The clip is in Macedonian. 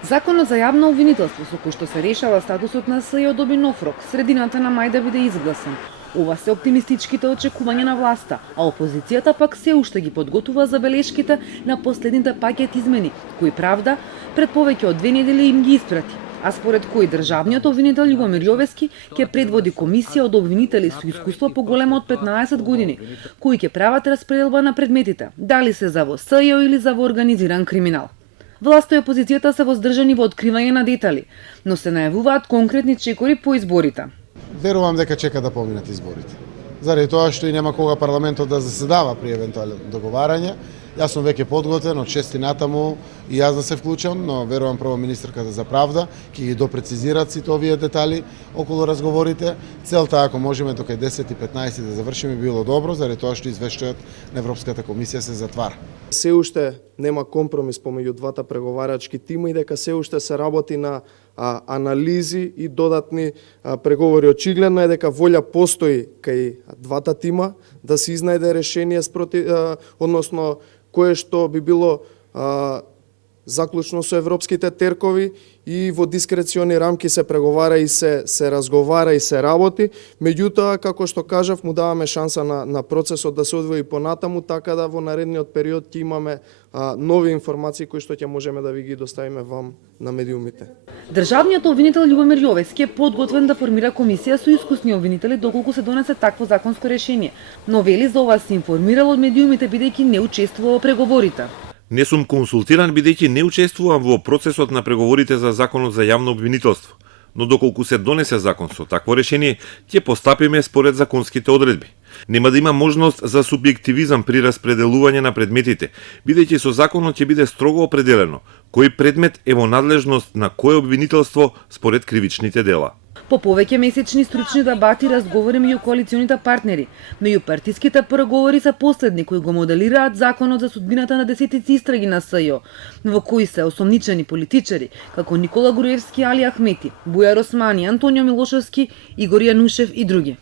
Законот за јавно обвинителство со кој што се решава статусот на СЈО доби нов рок, средината на мај да биде изгласан. Ова се оптимистичките очекувања на власта, а опозицијата пак се уште ги подготвува забелешките на последните пакет измени, кои правда пред повеќе од 2 недели им ги испрати, а според кои државниот обвинител Љубомир Јовески ќе предводи комисија од обвинители со искуство поголемо од 15 години, кои ќе прават распределба на предметите, дали се за во СЈО или за во организиран криминал. Власта и опозицијата се воздржани во откривање на детали, но се најавуваат конкретни чекори по изборите. Верувам дека чека да поминат изборите. Заради тоа што и нема кога парламентот да заседава при евентуално договарање. Јас сум веќе подготвен од 6 натаму и јас да се вклучам, но верувам прво министерката за правда ќе ги допрецизираат сите овие детали околу разговорите. Целта ако можеме до 10 и 15 да завршиме било добро, заради тоа што извештајот на Европската комисија се затвара. Се уште нема компромис помеѓу двата преговарачки тима и дека се уште се работи на анализи и додатни преговори. Очигледно е дека волја постои кај двата тима да се изнајде решение односно кое што би било заклучно со европските теркови и во дискрециони рамки се преговара и се разговара и се работи. Меѓутоа, како што кажав, му даваме шанса на процесот да се одвои понатаму, така да во наредниот период ќе имаме нови информации кои што ќе можеме да ви ги доставиме вам на медиумите. Државниот обвинител Љубомир Јовески е подготвен да формира комисија со искусни обвинители доколку се донесе такво законско решение, но вели за ова се информирал од медиумите бидејќи не учествува во преговорите. Не сум консултиран бидејќи не учествувам во процесот на преговорите за законот за јавно обвинителство, но доколку се донесе закон со такво решение, ќе постапиме според законските одредби. Нема да има можност за субјективизам при распределување на предметите, бидејќи со законот ќе биде строго определено кој предмет е во надлежност на кое обвинителство според кривичните дела. По повеќе месечни стручни дебати и разговори меѓу коалиционите партнери, меѓупартиските преговори се последни кои го моделираат законот за судбината на десетици истраги на СЈО, во кои се осомничени политичари како Никола Груевски, Али Ахмети, Бујар Османи, Антонио Милошевски, Игор Јанушев и други.